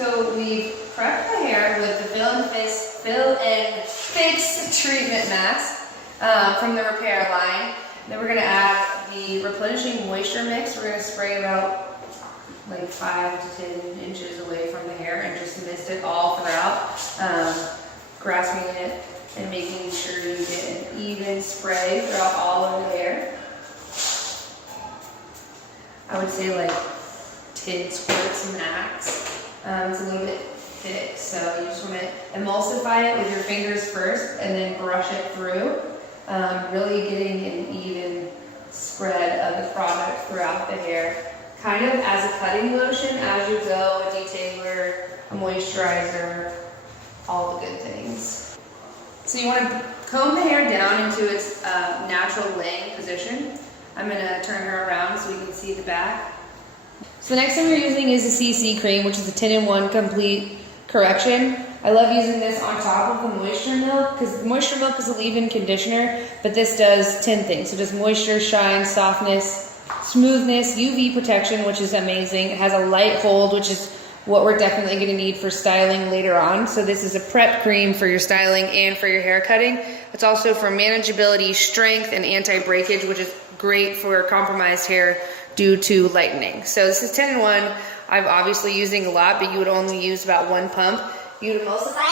So we've prepped the hair with the Fill and Fix treatment mask from the repair line. Then we're gonna add the replenishing moisture mix. We're gonna spray about like 5 to 10 inches away from the hair and just mist it all throughout, grasping it and making sure you get an even spray throughout all of the hair. I would say like 10 squirts max. It's a little bit thick, so you just want to emulsify it with your fingers first and then brush it through, really getting an even spread of the product throughout the hair. Kind of as a cutting lotion as you go, a detailer, a moisturizer, all the good things. So you want to comb the hair down into its natural laying position. I'm going to turn her around so we can see the back. So the next thing we're using is the CC cream, which is a 10-in-1 complete correction. I love using this on top of the moisture milk because moisture milk is a leave-in conditioner, but this does 10 things. So it does moisture, shine, softness, smoothness, UV protection, which is amazing. It has a light hold, which is what we're definitely going to need for styling later on. So this is a prep cream for your styling and for your hair cutting. It's also for manageability, strength, and anti-breakage, which is great for compromised hair due to lightening. So this is 10-in-1. I'm obviously using a lot, but you would only use about 1 pump. You would emulsify.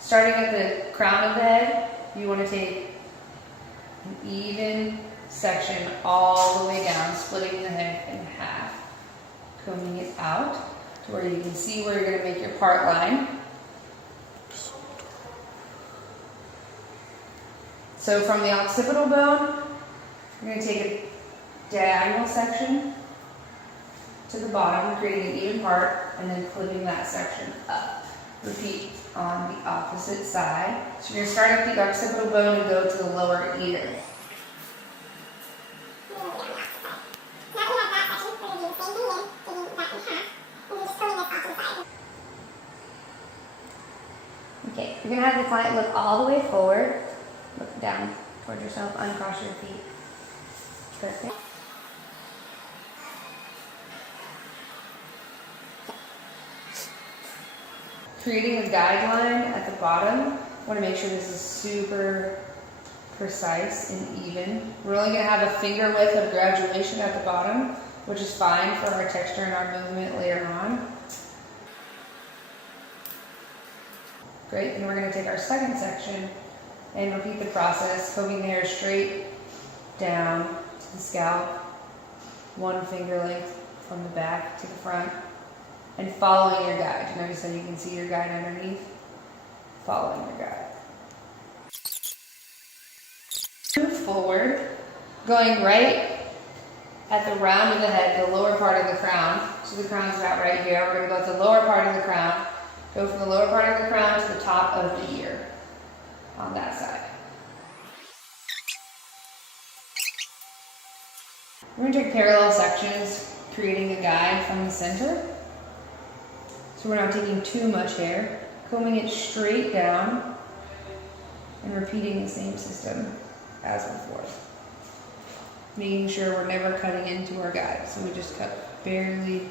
Starting at the crown of the head, you want to take an even section all the way down, splitting the head in half, combing it out to where you can see where you're going to make your part line. So from the occipital bone, you're going to take a diagonal section to the bottom, creating an even part, and then flipping that section up. Repeat on the opposite side. So you're going to start at the occipital bone and go to the lower ear. Okay, you're going to have the client look all the way forward. Look down towards yourself, uncross your feet. Perfect. Creating a guideline at the bottom. I want to make sure this is super precise and even. We're only going to have a finger width of graduation at the bottom, which is fine for our texture and our movement later on. Great, and we're going to take our second section and repeat the process, combing the hair straight down to the scalp, 1 finger length from the back to the front, and following your guide. Notice that you can see your guide underneath, following your guide. Move forward, going right at the round of the head, the lower part of the crown. So the crown's about right here. We're going to go with the lower part of the crown, go from the lower part of the crown to the top of the ear. On that side. We're going to take parallel sections, creating a guide from the center. So we're not taking too much hair, combing it straight down, and repeating the same system as before. Making sure we're never cutting into our guide, so we just cut barely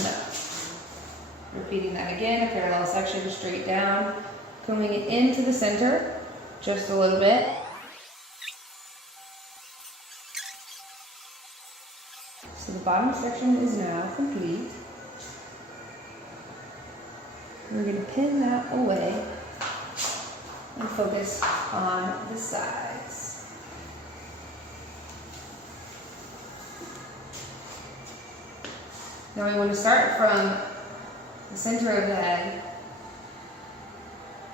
enough. Repeating that again, a parallel section straight down, combing it into the center. Just a little bit. So the bottom section is now complete. We're going to pin that away and focus on the sides. Now we want to start from the center of the head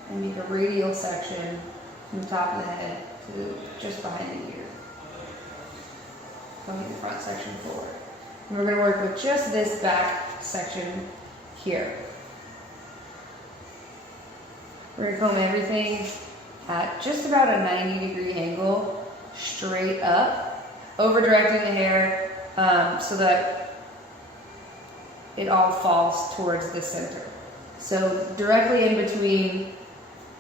and make a radial section from the top of the head to just behind the ear. Coming the front section forward. And we're going to work with just this back section here. We're going to comb everything at just about a 90-degree angle, straight up, over directing the hair so that it all falls towards the center. So directly in between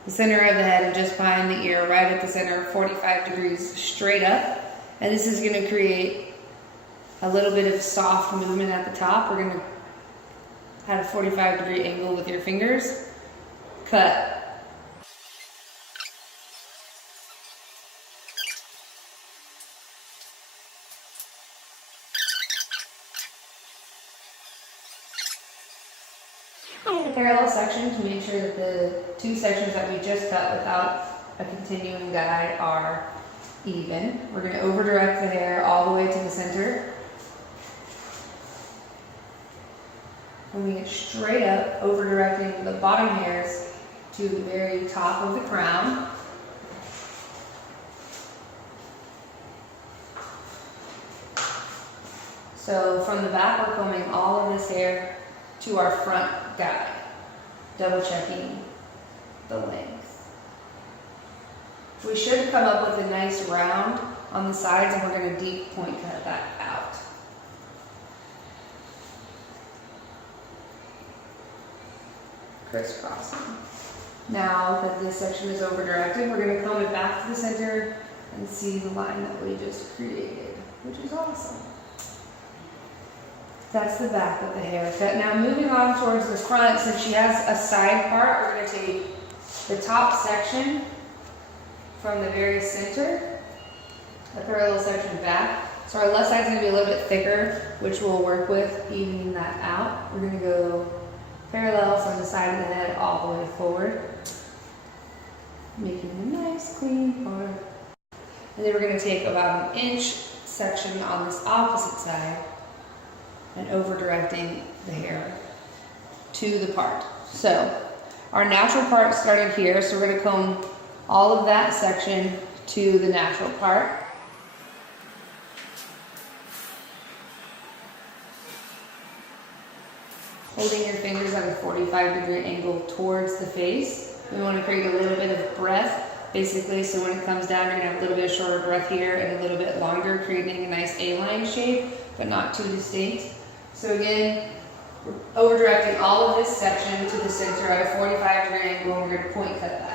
the center of the head and just behind the ear, right at the center, 45 degrees straight up, And this is going to create a little bit of soft movement at the top. We're going to have a 45-degree angle with your fingers. Cut. A parallel section to make sure that the two sections that we just cut without a continuing guide are even. We're going to over direct the hair all the way to the center. Moving it straight up, over directing the bottom hairs to the very top of the crown. So from the back, we're combing all of this hair to our front guide, double checking the length. We should come up with a nice round on the sides, and we're going to deep point cut that out. Crisscrossing. Now that this section is over directed, we're going to comb it back to the center and see the line that we just created, which is awesome. That's the back of the haircut. Now moving on towards the front, since she has a side part, we're going to take the top section from the very center, a parallel section back. So our left side is going to be a little bit thicker, which we'll work with evening that out. We're going to go parallel from the side of the head all the way forward, making a nice clean part. And then we're going to take about an inch section on this opposite side and over directing the hair to the part. So our natural part started here, so we're going to comb all of that section to the natural part. Holding your fingers at a 45-degree angle towards the face. We want to create a little bit of breath, basically, so when it comes down, you're going to have a little bit of shorter breath here and a little bit longer, creating a nice A-line shape, but not too distinct. So again, we're over directing all of this section to the center at a 45-degree angle, and we're going to point cut that.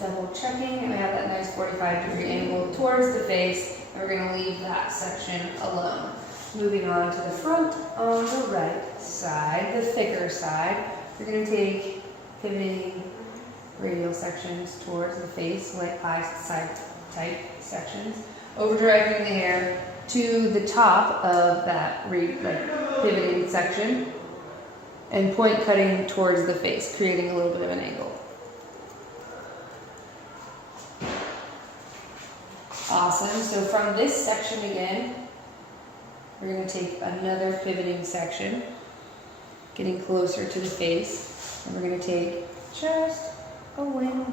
Double checking, and we have that nice 45-degree angle towards the face, and we're going to leave that section alone. Moving on to the front on the right side, the thicker side, we're going to take pivoting radial sections towards the face, like high side type sections, over directing the hair to the top of that pivoting section, and point cutting towards the face, creating a little bit of an angle. Awesome. So from this section again, we're going to take another pivoting section, getting closer to the face, and we're going to take just a little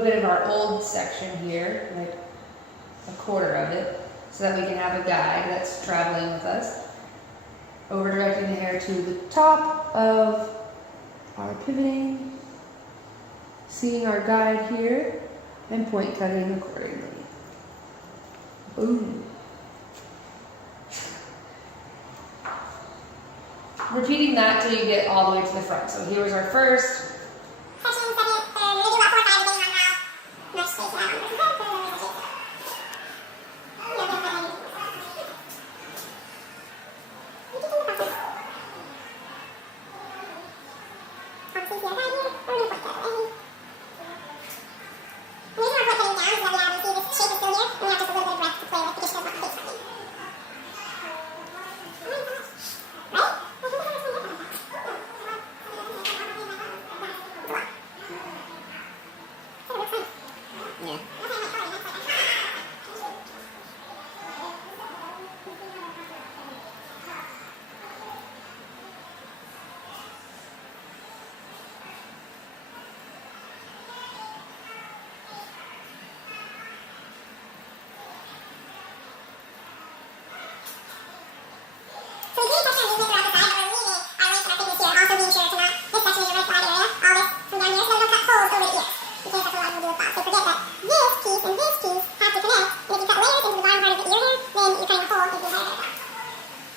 bit of our old section here, like a quarter of it, so that we can have a guide that's traveling with us. Over directing the hair to the top of our pivoting, seeing our guide here, and point cutting accordingly. Boom. Repeating that till you get all the way to the front. So here was our first.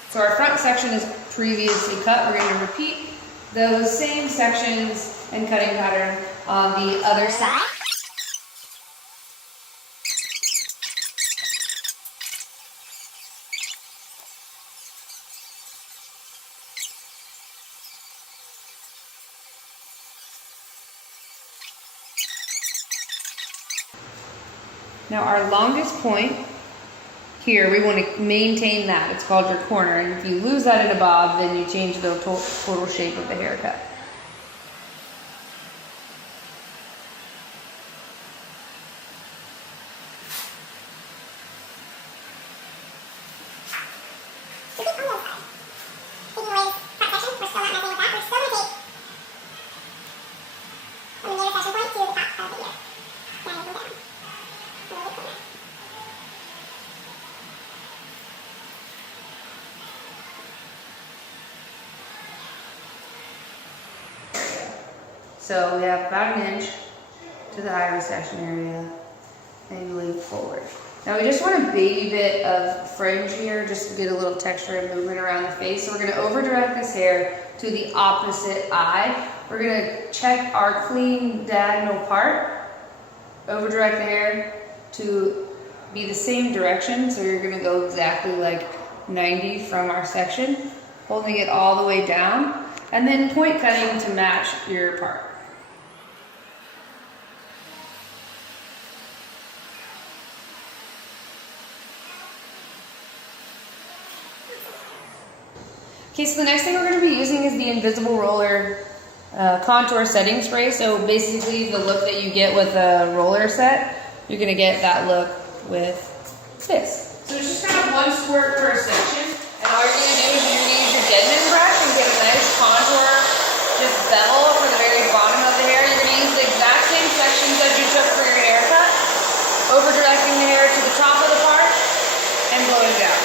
So our front section is previously cut. We're going to repeat those same sections and cutting pattern on the other side. Now our longest point here, we want to maintain that. It's called your corner. And if you lose that in a bob, then you change the total shape of the haircut. So we have about an inch to the iris section area, angling forward. Now we just want a baby bit of fringe here, just to get a little texture and movement around the face. So we're going to over direct this hair to the opposite eye. We're going to check our clean diagonal part, over direct the hair to be the same direction. So you're going to go exactly like 90 from our section, holding it all the way down, and then point cutting to match your part. Okay, so the next thing we're going to be using is the Invisible Roller contour setting spray. So basically the look that you get with a roller set, you're going to get that look with this. So it's just kind of one squirt per section. And all you're going to do is you're going to use your Denman brush and get a nice contour, just bevel for the very bottom of the hair. You're going to use the exact same sections that you took for your haircut, over directing the hair to the top of the part and blowing down.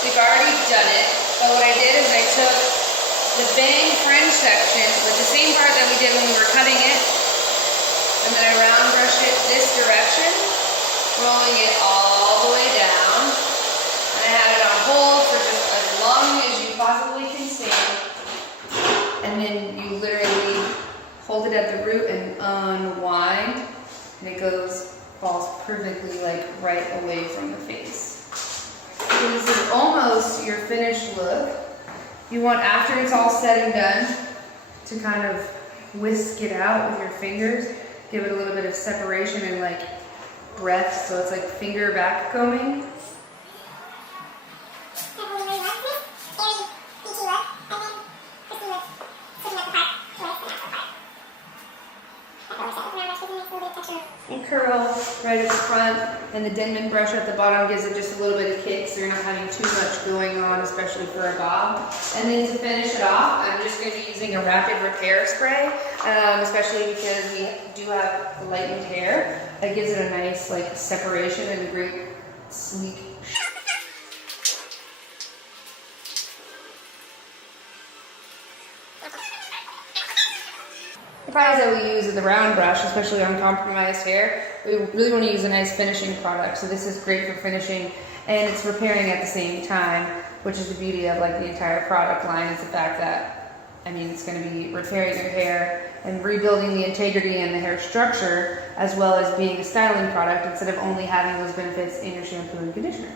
We've already done it, but what I did is I took the bang fringe section with the same part that we did when we were cutting it, and then I round brushed it this direction, rolling it all the way down, and I had it on hold for just as long as you possibly can stand, and then you literally hold it at the root and unwind, and it falls perfectly like right away from the face. So this is almost your finished look. You want, after it's all said and done, to kind of whisk it out with your fingers, give it a little bit of separation and like breath, so it's like finger back combing. And curl right at the front, and the Denman brush at the bottom gives it just a little bit of kick, so you're not having too much going on, especially for a bob. And then to finish it off, I'm just going to be using a rapid repair spray, especially because we do have lightened hair. That gives it a nice like separation and a great sleek. The products that we use with the round brush, especially on compromised hair, we really want to use a nice finishing product. So this is great for finishing, and it's repairing at the same time, which is the beauty of like the entire product line, is the fact that, I mean, it's going to be repairing your hair and rebuilding the integrity and the hair structure, as well as being a styling product instead of only having those benefits in your shampoo and conditioner.